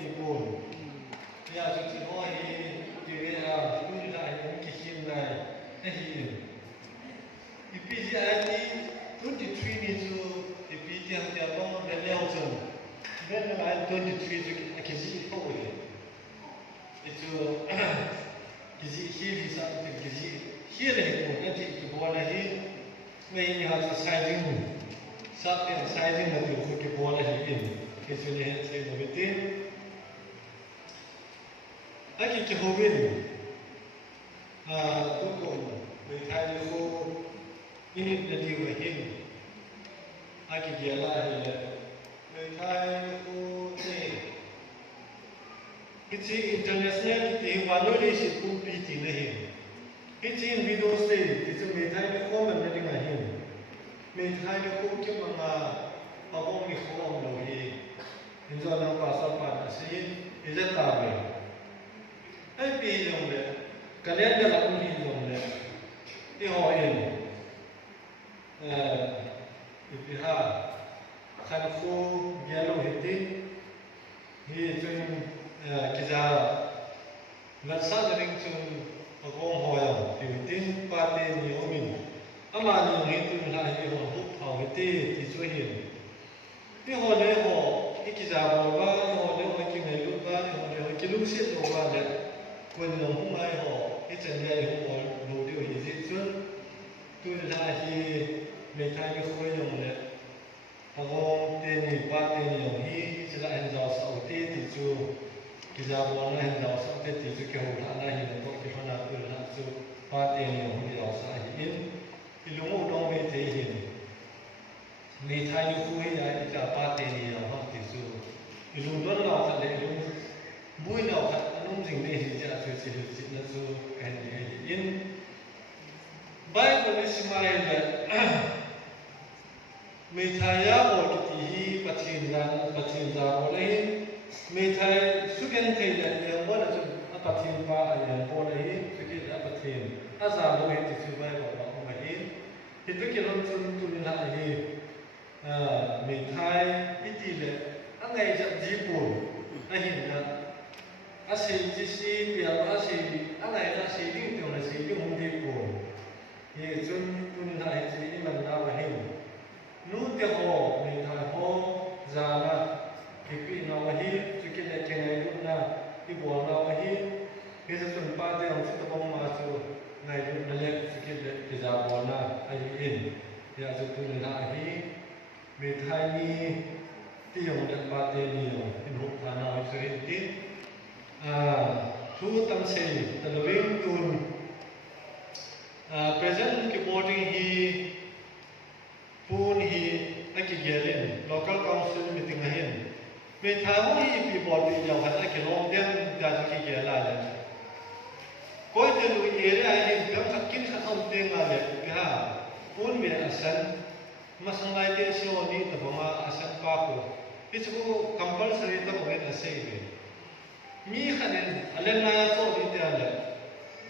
ตีปูนยาจุดที่ห้อยที่เวลาผู้ที่ได้ผมกินได้ให้ทีอีพีที่ไอ้ที่รุ่นที่ทรีนี่จูอีพีที่เขาจะต้องเรียนเร็วจนเรียนมารุ่นที่ทรีจูอากิจิโต้เลยอีจูกิจิฮีลิซ่าเป็นกิจิฮีเลยผมนั่นที่กูบอกเลยที่ไม่มีหาจะใช้จริงสักเป็นใช้จริงนะที่กูบอกเลยที่กิจเนี่ยใช้ตัวเองไอ้กิจหัวเป็นทุกคนในไทยเราอินิดเดียวเห็นไอ้กิจอะไรเนี่ยในไทยเราเนี่ยกิจอินเตอร์เนชั่นแนลกิจวันนู้นเลยสิบปีที่เลยกิจอินวิดีโอสเลยกิจในไทยเรามันไม่ได้ไงเห็นในไทยเราคิดว่าเอาพวกมีของเราเองอินโดนีเซียสปาร์ตสิอินเดียตาเบไอ้ปีนึงเลยกันยันจะรับมือนึงเลยที่หอยอีพีห้าขันคูเยลโลฮิตตี้ที่จนกิจาลักษณะนึงจนอากงหอยที่ฮิตตี้ปาร์ตี้นิยมินอามานี่ฮิตตี้มันอะไรที่หอยหุบเขาฮิตตี้ที่ช่วยเห็นที่หอยเลยหอยที่กิจาบอกว่าหอยเลยหอยกินในลูกบ้านหอยเลยหอยกินลูกเสียตัวบ้านเลยคนหลงหุ้มไอ้หอยที่จะใหญ่หัวดูดีอยู่ที่สุดตัวท่าที่ในไทยก็คุยอย่างนี้พอเต็มว่าเต็มอย่างนี้จะได้เห็นเราสาวเตติจูกิจวัตรเห็นเราสาวเตติจูเกี่ยวกับอะไรเห็นเราที่เขาหน้าตัวหน้าจูว่าเต็มอย่างนี้เราสาวเห็นที่ลุงอุดมไม่เที่เห็นในไทยก็คุยอย่างที่จะว่าเต็มอย่างเขาที่จูที่ลุงต้นเราทะเลลุงบุญเราลุงสิ่งนี้ที่จะช่วยสิ่งนั้นจูเห็นเห็นไบเบิลสมัยนั้นมีทายาบอกที่ปัจจุบันเลยมีทายสุกันที่ยังว่าจะปัจจุบันยังพอเลยสุกันปัจจุบันอาจารย์เราเห็นที่สุดไปบอกว่าไม่เห็นที่ตัวเราจนตุนหายมีทายอิติเลยอะไรจะจีบุญอะไรนะอาศัยจิตสีเดียวอาศัยอะไรอาศัยดิ้งเดียวอาศัยดิ้งหุ่นดีบุญये जुन तुन है जी मन ना वही नूत्य हो निधा हो जाना किपी ना वही चुके ने केने लुना कि बोल ना वही ये जुन पादे हम से तबों मासु नहीं जुन नले चुके ने किजा बोलना आई इन या जुन तुन ना ही मिठाई नी तियों ने पादे नियों इन हो खाना इसे दिन तू तम से तलविंग तुन present keyboarding he pun he aki gelin local council meeting ahin me thawo hi keyboard ni jaw hat aki long den da ki gela le koi te lu area hi gam khakin khat om te nga le ha pun me asan masangai te sio ni ta bama asan pa ko ichu compulsory ta ko ne ase le mi khanen alen na ya so ni te ale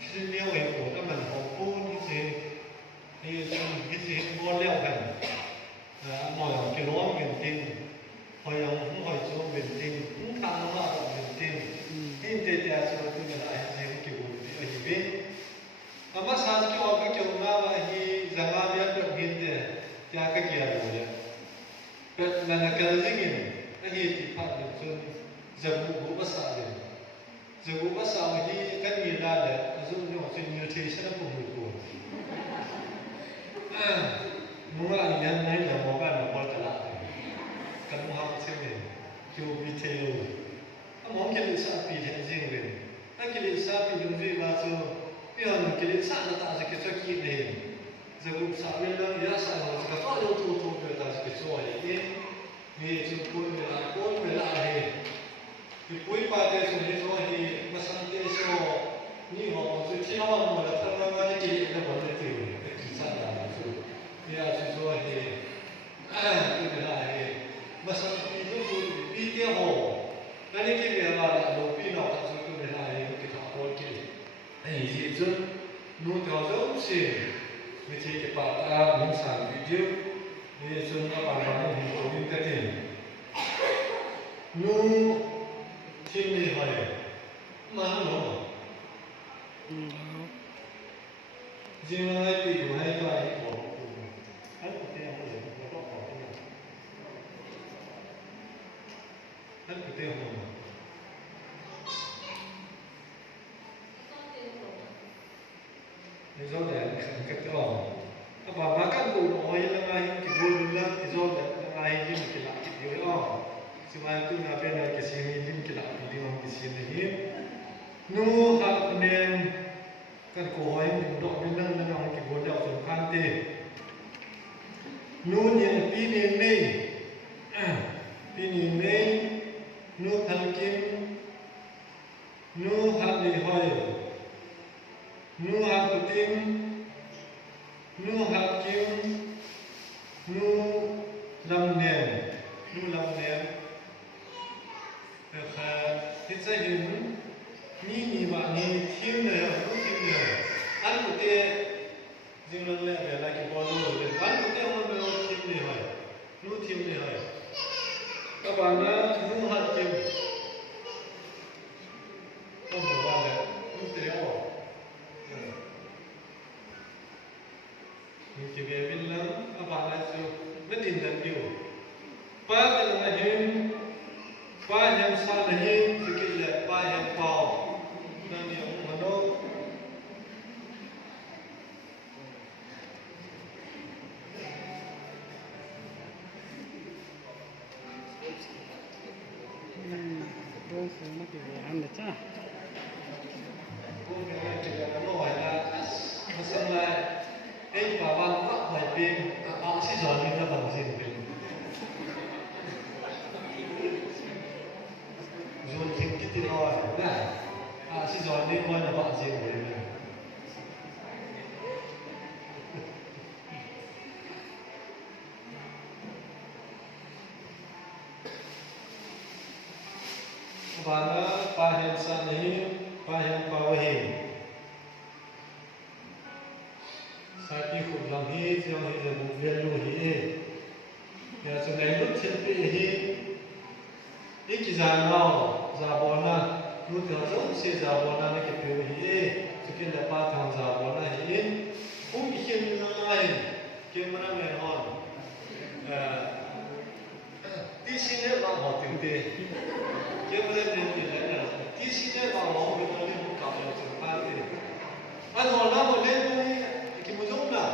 shi ne we ko ta man ho punนี่กิจเหตุบอลเลี้ยวกันหมอกิโลเป็นติ้งหอยยังหอยจูเป็นติ้งทางว่าเป็นติ้งติ้งเดียร์จะเป็นอะไรให้กิบุตรไอ้เบี้ยอามาสังเกตว่าเกี่ยวกับว่าที่จังหวะเดียวกันเห็นเดียจะก็เกี่ยวเลยเป็นนั่นก็จริงไอ้ที่ผ่านจนจะบุกภาษาเลยจะบุกภาษาที่กันมีได้เลยจนเนี่ยจะมีเทชั่นปุ่มปุ่มมึงว่าอย่างนั้นไม่เหรอว่าแบบว่าจะละกันมุฮัมมัดเช่นนี้คิวบิเทลถ้ามองกิเลสาปีเห็นจริงเลยถ้ากิเลสาปียุ่งด้วยมาจู่พี่ฮะกิเลสาจะตาจะเกิดจากกิเลสจะรู้สามีแล้วยาสาเราจะก็ยกตัวเกิดจากกิเลสอะไรนี่จุดปุ่นเวลาปุ่นเวลาเห็นที่ปุ่นปาเดชนี่โซ่ที่มาสังเกตโซ่นี่หัวจุดที่เราหมดแล้วทำไมไม่กิเลสจะหมดเลยที่เนี่ยจะช่วยให้เป็นอะไรมาสังเกตดูปีเดียวนั่นนี่คือเวลาเราปีนออกจากตัวเป็นอะไรที่เขาโอเคไอ้ที่จุดนู้นเขาจะสิ่งวิธีที่ป่าตาหนังสั่งวิดีโอนี่จุดมาป่ามาให้เห็นตัวนี้ก็ได้นู้น ทีนี่หอยมาหนูจริงๆให้ปีกให้ไกลของให้ตัวเตี้ยเขาเลยแล้วก็ขอที่นี่ให้ตัวเตี้ยหัวIsolde ke tong. Apa makan tu oi lengai ki bul lang isolde lengai lim ki la ki yo ong. Sima tu na pe na ki sini lim ki la ki lim ki sini hi. Nu ha nen kan ko oi do bin lang na ong ki bul da so kan te. Nu yen pi ni nei. Pi ni nei. Nu thal kim. Nu ha ni hoi. Nu hakutim, nu hakim, nu lamnen, kita ini ni makni tim le, nu tim le. An kita jumlah le ada lagi bodoh le. An kita orang melo tim le hai, nu tim le hai. Kabana nu hakim, oh bukan le, nu terima. Ki be bin lang abala su medin dan yu pa dan lahim pa yang sa lahim sikit le pa yang pau dan yang mano terus nak anda cah ko be ke no la masam la ei bà ban các bài pin sẽ giỏi như là bằng gì vậy rồi thêm cái tiền rồi nè sẽ giỏi nên coi là bạn gì vậy và nó ba hiện san này ba hiện bao hiện sai đi khủng lòng hi cho hi là một viên lùi hi nhà trong này lúc thiên bị hi ít cái già nào già bò na lúc đó giống xe già bò na cái biểu hi cho cái là ba thằng già bò na hi cũng cái khiêm này khiêm mà nó mềm hơn tí xin đấy bảo họ tiếng tê khiêm mà nó mềm thì là tí xin đấy bảo họ mình nói lên một cặp là chừng ba tê anh họ nó một lên thôi cái một giống nào